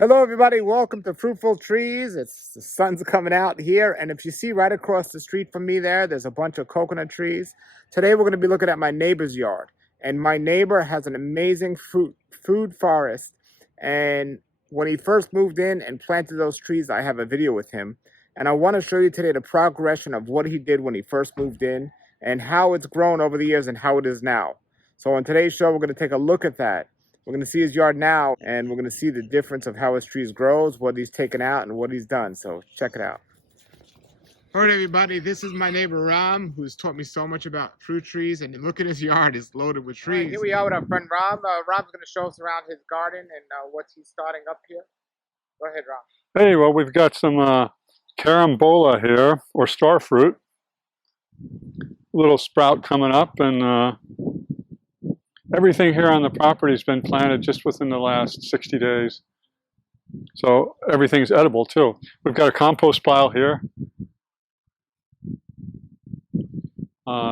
Hello, everybody. Welcome to Fruitful Trees. The sun's coming out here, and if you see right across the street from me there's a bunch of coconut trees. Today, we're going to be looking at my neighbor's yard, and my neighbor has an amazing food forest. And when he first moved in and planted those trees, I have a video with him, and I want to show you today the progression of what he did when he first moved in, and how it's grown over the years and how it is now. So, on today's show, we're going to take a look at that. We're going to see his yard now, and we're going to see the difference of how his trees grows, what he's taken out, and what he's done. So check it out. All right, everybody, this is my neighbor Ram, who's taught me so much about fruit trees, and look at his yard, it's loaded with trees. Right, here we are with our friend Ram. Ram's going to show us around his garden and what he's starting up here. Go ahead, Ram. Hey, well, we've got some carambola here, or star fruit. Little sprout coming up, and everything here on the property has been planted just within the last 60 days. So everything's edible too. We've got a compost pile here.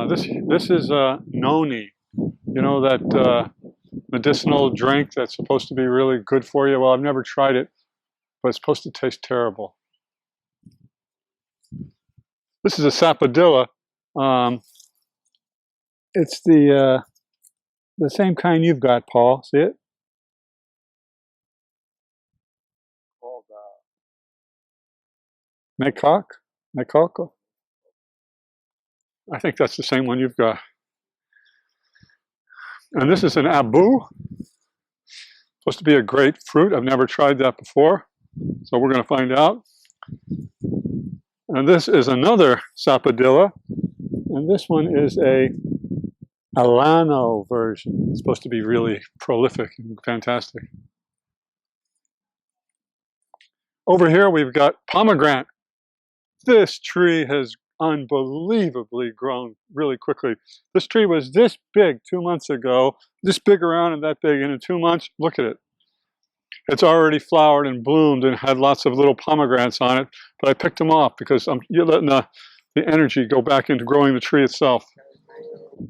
This is noni. You know, that medicinal drink that's supposed to be really good for you. Well, I've never tried it, but it's supposed to taste terrible. This is a sapodilla. It's the same kind you've got, Paul. See it? Called Macaco? I think that's the same one you've got. And this is an abu. Supposed to be a great fruit. I've never tried that before, so we're going to find out. And this is another sapodilla, and this one is a Alano version. It's supposed to be really prolific and fantastic. Over here we've got pomegranate. This tree has unbelievably grown really quickly. This tree was this big 2 months ago, this big around and that big, and in 2 months, look at it. It's already flowered and bloomed and had lots of little pomegranates on it, but I picked them off because you're letting the energy go back into growing the tree itself.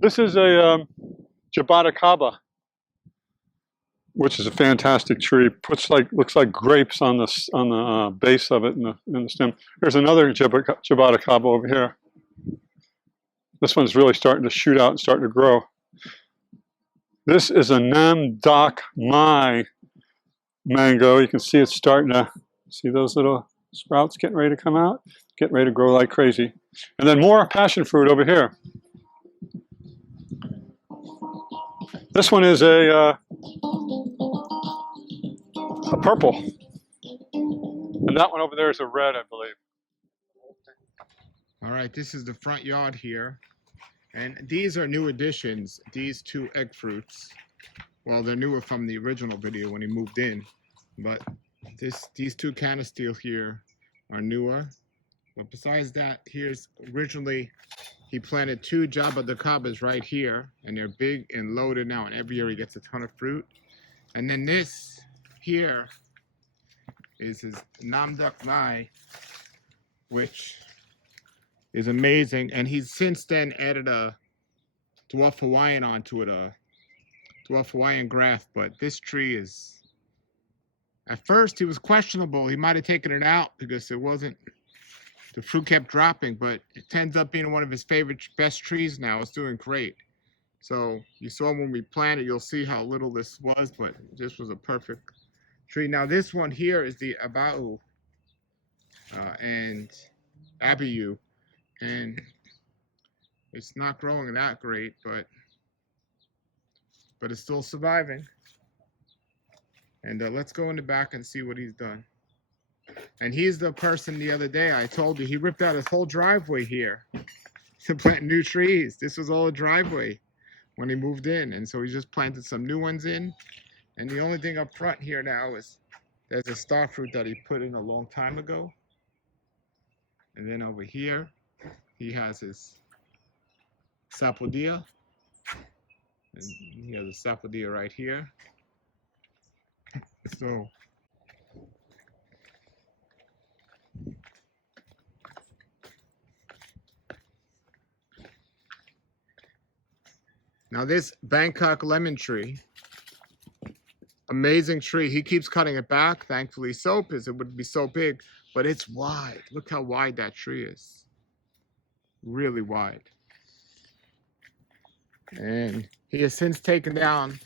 This is a jaboticaba, which is a fantastic tree. Looks like grapes on the base of it in the stem. There's another jaboticaba over here. This one's really starting to shoot out and starting to grow. This is a Nam Dak Mai mango. You can see it's starting to see those little sprouts getting ready to come out, getting ready to grow like crazy. And then more passion fruit over here. This one is a purple, and that one over there is a red, I believe. All right, this is the front yard here, and these are new additions. These two egg fruits, well, they're newer from the original video when he moved in, but these two canisteel here are newer. But besides that, originally he planted two jaboticabas right here, and they're big and loaded now, and every year he gets a ton of fruit. And then this here is his Nam Dak Mai, which is amazing. And he's since then added a dwarf Hawaiian onto it, a dwarf Hawaiian graft. But this tree is, at first he was questionable. He might have taken it out because it wasn't, the fruit kept dropping, but it ends up being one of his favorite, best trees now. It's doing great. So you saw when we planted, you'll see how little this was, but this was a perfect tree. Now this one here is the Abau and Abiyu, and it's not growing that great, but it's still surviving. And let's go in the back and see what he's done. And he's the person the other day I told you he ripped out his whole driveway here to plant new trees. This was all a driveway when he moved in, and so he just planted some new ones in. And the only thing up front here now is there's a star fruit that he put in a long time ago. And then over here he has his sapodilla, and he has a sapodilla right here. So now this Bangkok lemon tree Amazing tree. He keeps cutting it back, thankfully so, because it would be so big, but it's wide. Look how wide that tree is. Really wide. And he has since taken down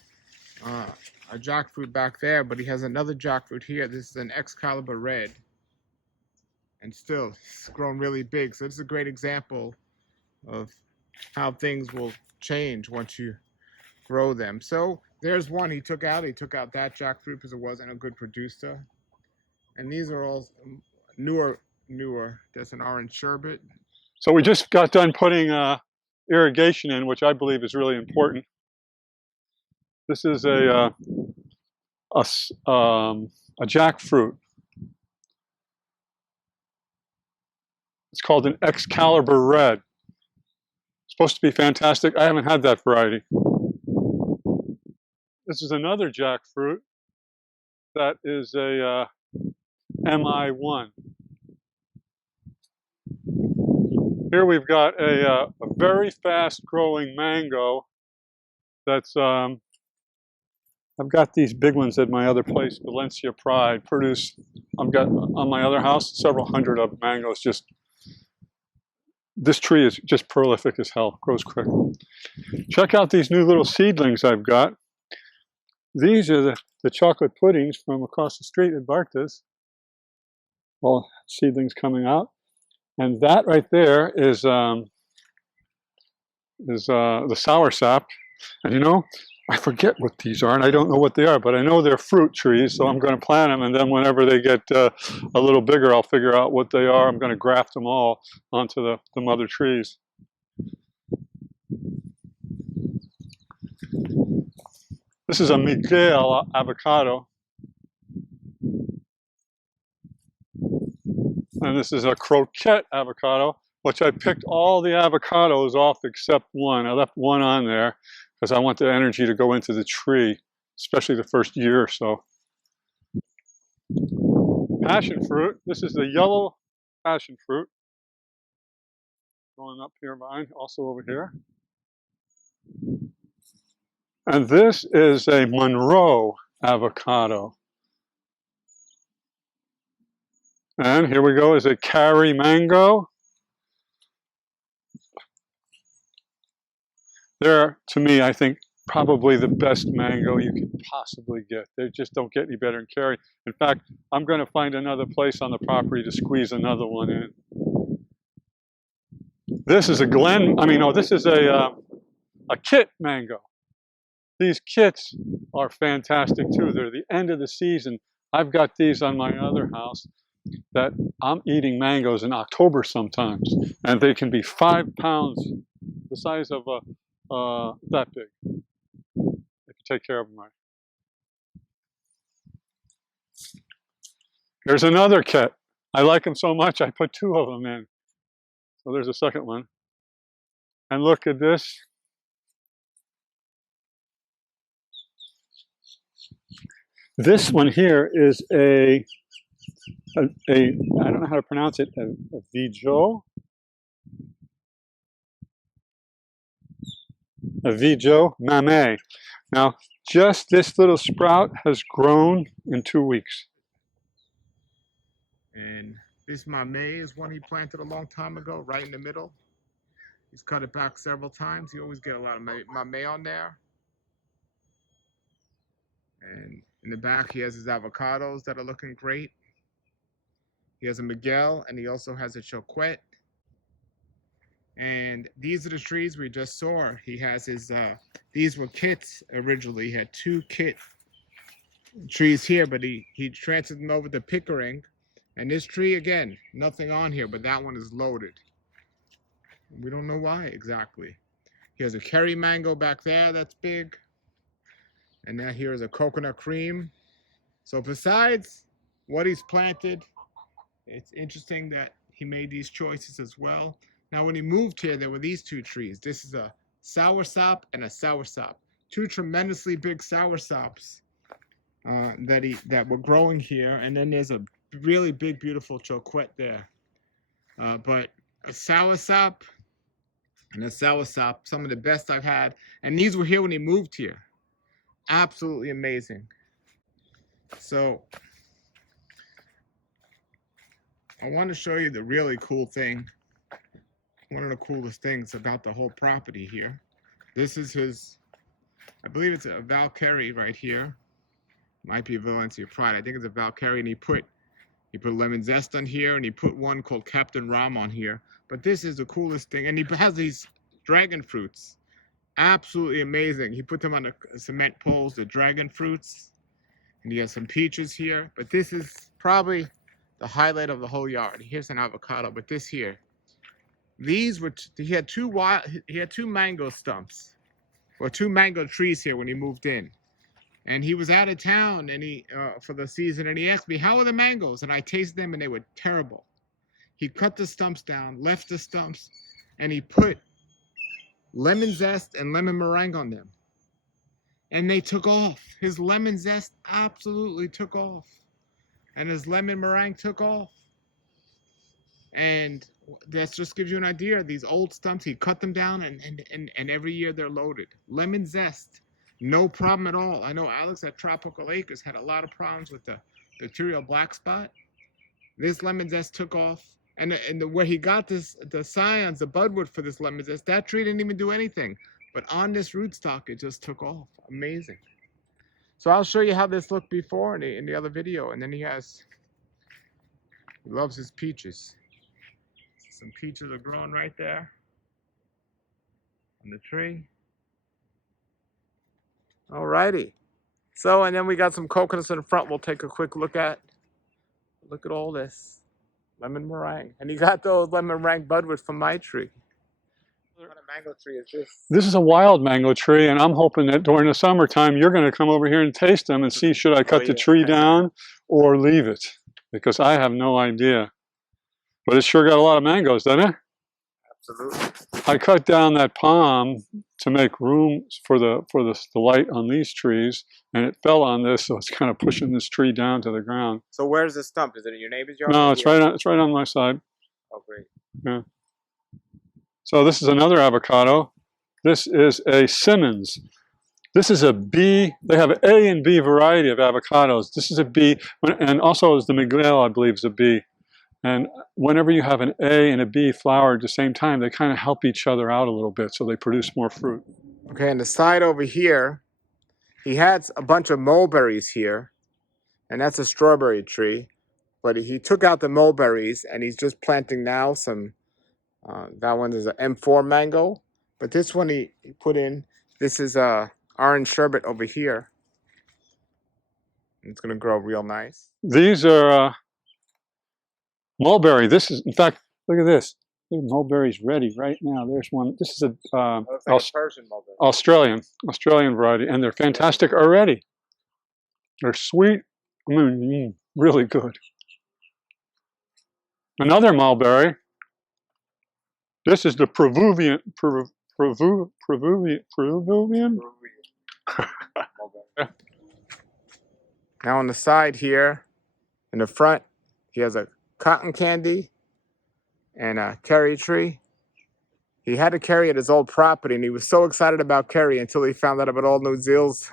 a jackfruit back there, but he has another jackfruit here. This is an Excalibur Red. And still, it's grown really big. So this is a great example of how things will change once you grow them. So there's one he took out. He took out that jackfruit because it wasn't a good producer. And these are all newer. There's an orange sherbet. So we just got done putting irrigation in, which I believe is really important. This is a jackfruit. It's called an Excalibur Red. It's supposed to be fantastic. I haven't had that variety. This is another jackfruit that is a MI1. Here we've got a very fast-growing mango that's, I've got these big ones at my other place, Valencia Pride, I've got on my other house, several hundred of mangoes. This tree is just prolific as hell, grows quick. Check out these new little seedlings I've got. These are the chocolate puddings from across the street at Bartas. All seedlings coming out. And that right there is the soursop. And you know, I forget what these are, and I don't know what they are, but I know they're fruit trees, so I'm going to plant them, and then whenever they get a little bigger, I'll figure out what they are. I'm going to graft them all onto the mother trees. This is a Miguel avocado. And this is a croquette avocado, which I picked all the avocados off except one. I left one on there because I want the energy to go into the tree, especially the first year or so. Passion fruit. This is the yellow passion fruit. Going up here behind, also over here. And this is a Monroe avocado. And here we go is a Cari mango. They're, to me, I think, probably the best mango you can possibly get. They just don't get any better in Cari. In fact, I'm going to find another place on the property to squeeze another one in. This is a this is a kit mango. These kits are fantastic too. They're the end of the season. I've got these on my other house that I'm eating mangoes in October sometimes, and they can be 5 pounds, the size of that big, if you take care of them right. Here's another kit. I like them so much I put 2 of them in. So there's a second one. And look at this. This one here is a I don't know how to pronounce it, a Vijo Mame. Now, just this little sprout has grown in 2 weeks. And this Mame is one he planted a long time ago, right in the middle. He's cut it back several times. You always get a lot of Mame on there. And in the back, he has his avocados that are looking great. He has a Miguel, and he also has a Choquette. And these are the trees we just saw. He has his, these were kits originally. He had 2 kit trees here, but he transferred them over to Pickering. And this tree, again, nothing on here, but that one is loaded. We don't know why exactly. He has a Cari mango back there that's big. And now here is a coconut cream. So besides what he's planted, it's interesting that he made these choices as well. Now, when he moved here, there were these 2 trees. This is a soursop and a soursop. 2 tremendously big soursops that were growing here. And then there's a really big, beautiful choquette there. But a soursop and a soursop, some of the best I've had. And these were here when he moved here. Absolutely amazing. So I want to show you the really cool thing. One of the coolest things about the whole property here. This is his, I believe it's a Valkyrie right here. Might be a Valencia Pride. I think it's a Valkyrie, and he put lemon zest on here, and he put one called Captain Ram on here. But this is the coolest thing, and he has these dragon fruits. Absolutely amazing. He put them on the cement poles, the dragon fruits, and he has some peaches here. But this is probably the highlight of the whole yard. Here's an avocado, but this here, these were he had two mango stumps, or two mango trees here when he moved in. And he was out of town, and he for the season, and he asked me, how are the mangoes? And I tasted them, and they were terrible. He cut the stumps down, left the stumps, and he put lemon zest and lemon meringue on them. And they took off. His lemon zest absolutely took off. And his lemon meringue took off. And that just gives you an idea. These old stumps, he cut them down, and every year they're loaded. Lemon zest, no problem at all. I know Alex at Tropical Acres had a lot of problems with the bacterial black spot. This lemon zest took off. And where he got the scions, the budwood for this lemon zest, that tree didn't even do anything. But on this rootstock, it just took off. Amazing. So I'll show you how this looked before in the other video. And then he loves his peaches. Some peaches are growing right there on the tree. Alrighty. So, and then we got some coconuts in the front we'll take a quick look at. Look at all this. Lemon meringue. And he got those lemon meringue budwoods from my tree. What kind of mango tree is this? This is a wild mango tree, and I'm hoping that during the summertime you're going to come over here and taste them and see should I cut the tree down or leave it, because I have no idea. But it's sure got a lot of mangoes, doesn't it? Absolutely. I cut down that palm to make room for the light on these trees, and it fell on this, so it's kind of pushing this tree down to the ground. So where's the stump? Is it in your neighbor's yard? No, it's right on my side. Oh, great. Yeah. So this is another avocado. This is a Simmons. This is a B. They have an A and B variety of avocados. This is a B, and also is the Miguel, I believe, is a B. And whenever you have an A and a B flower at the same time, they kind of help each other out a little bit, so they produce more fruit. Okay, on the side over here, he had a bunch of mulberries here, and that's a strawberry tree. But he took out the mulberries, and he's just planting now some, that one is an M4 mango. But this one he put in, this is orange sherbet over here. It's going to grow real nice. These are mulberry. This is, in fact, look at this. Mulberries ready right now. There's one. This is a Persian mulberry. Australian variety, and they're fantastic already. They're sweet. I mean, really good. Another mulberry. This is the Peruvian. Now on the side here, in the front, he has a cotton candy and a curry tree. He had to carry at his old property, and he was so excited about curry until he found out about all New Zealand's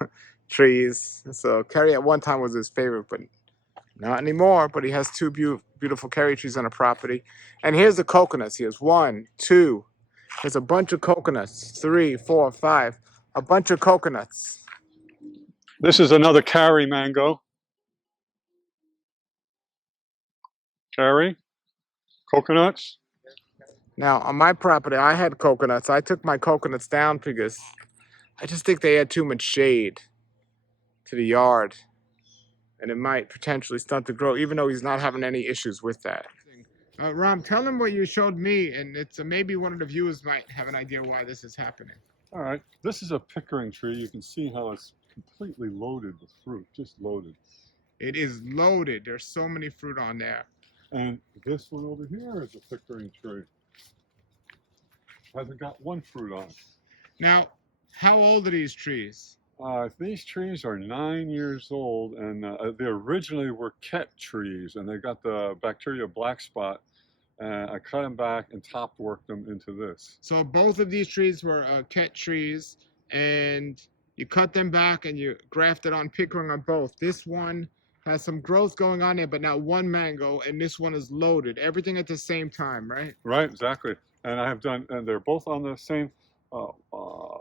trees. So curry at one time was his favorite, but not anymore. But he has two beautiful curry trees on the property. And here's the coconuts. He has 1, 2. There's a bunch of coconuts. 3, 4, 5. A bunch of coconuts. This is another curry mango. Curry, coconuts. Now, on my property, I had coconuts. I took my coconuts down because I just think they add too much shade to the yard. And it might potentially stunt the growth, even though he's not having any issues with that. Ram, tell him what you showed me, and it's maybe one of the viewers might have an idea why this is happening. All right, this is a pickering tree. You can see how it's completely loaded with fruit, just loaded. It is loaded. There's so many fruit on there. And this one over here is a pickering tree. Hasn't got one fruit on it. Now, how old are these trees? These trees are 9 years old, and they originally were ket trees, and they got the bacteria black spot. I cut them back and top worked them into this. So both of these trees were ket trees, and you cut them back and you grafted on pickering on both. This one has some growth going on there, but now one mango, and this one is loaded. Everything at the same time, right? Right, exactly. And I have done, and they're both on the same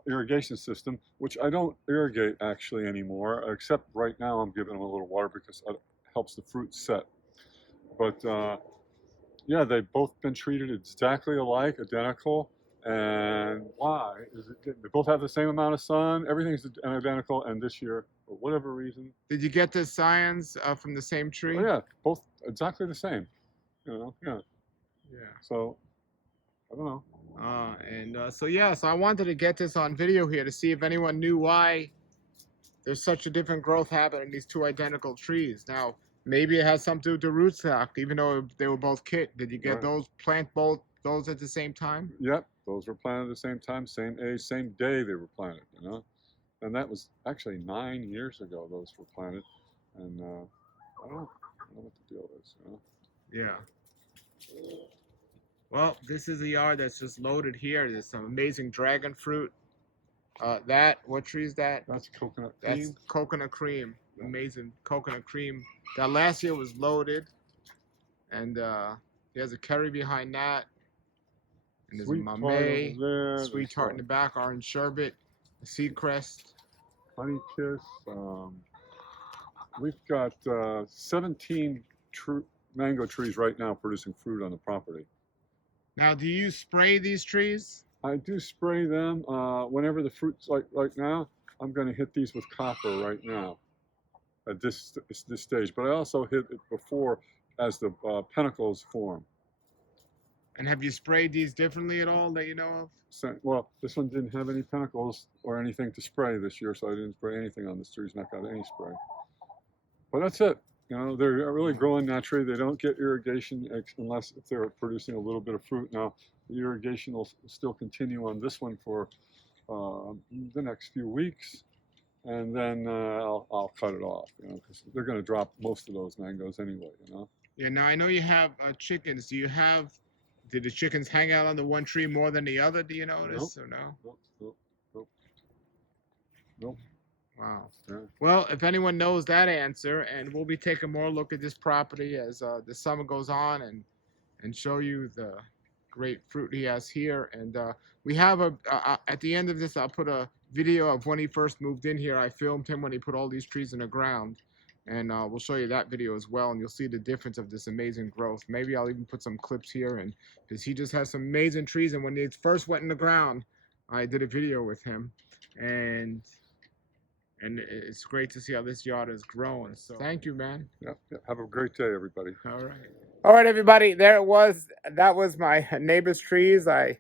irrigation system, which I don't irrigate actually anymore, except right now I'm giving them a little water because it helps the fruit set. But yeah, they've both been treated exactly alike, identical. And why is it? They both have the same amount of sun. Everything's identical. And this year, for whatever reason, Did you get the science from the same tree? oh yeah, both exactly the same. You know, yeah. Yeah. So I don't know. So yeah, so I wanted to get this on video here to see if anyone knew why there's such a different growth habit in these two identical trees. Now, maybe it has something to do with the rootstock, even though they were both kit. Did you get Right. those both those at the same time? Yep, those were planted at the same time, same age, same day they were planted. You know, and that was actually 9 years ago. Those were planted, and I don't know what the deal is. You know? Yeah. Well, this is a yard that's just loaded here. There's some amazing dragon fruit. What tree is that? That's coconut That's cream. coconut cream. Yeah. Amazing coconut cream. That last year was loaded. And there's a curry behind that. And there's Sweet a tart mamey, over there. sweet tart in the back, orange sherbet, a seed crest. Honey kiss. We've got 17 mango trees right now producing fruit on the property. Now, do you spray these trees? I do spray them whenever the fruit's like right now. I'm going to hit these with copper right now at this stage, but I also hit it before as the penicles form. And have you sprayed these differently at all that you know of? So, well, this one didn't have any penicles or anything to spray this year, so I didn't spray anything on this tree. It's not got any spray. But that's it. You know, they're really growing naturally. They don't get irrigation unless if they're producing a little bit of fruit. Now, the irrigation will still continue on this one for the next few weeks, and then I'll cut it off. You know, because they're going to drop most of those mangoes anyway. You know. Yeah. Now I know you have chickens. Did the chickens hang out on the one tree more than the other? Do you notice or no? Nope. Wow. Yeah. Well, if anyone knows that answer, and we'll be taking more look at this property as the summer goes on, and show you the great fruit he has here. And we have at the end of this, I'll put a video of when he first moved in here. I filmed him when he put all these trees in the ground, and we'll show you that video as well, and you'll see the difference of this amazing growth. Maybe I'll even put some clips here, and because he just has some amazing trees, and when they first went in the ground, I did a video with him, and it's great to see how this yard has grown. So thank you, man. Yep. Have a great day, everybody. All right, everybody. There it was. That was my neighbor's trees. I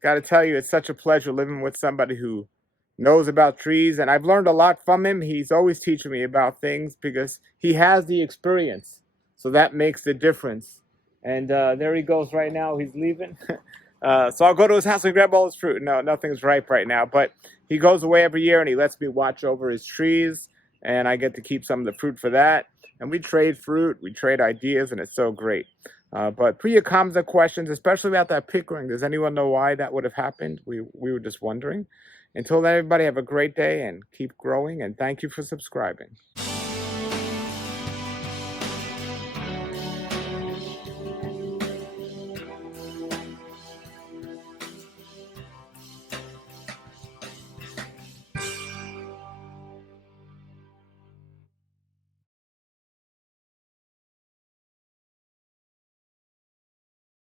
got to tell you, it's such a pleasure living with somebody who knows about trees, and I've learned a lot from him. He's always teaching me about things because he has the experience, so that makes the difference. And there he goes right now. He's leaving. So I'll go to his house and grab all his fruit. No, nothing's ripe right now, but he goes away every year and he lets me watch over his trees, and I get to keep some of the fruit for that. And we trade fruit, we trade ideas, and it's so great. But put your comments and questions, especially about that pickering. Does anyone know why that would have happened? We were just wondering. Until then, everybody have a great day and keep growing, and thank you for subscribing.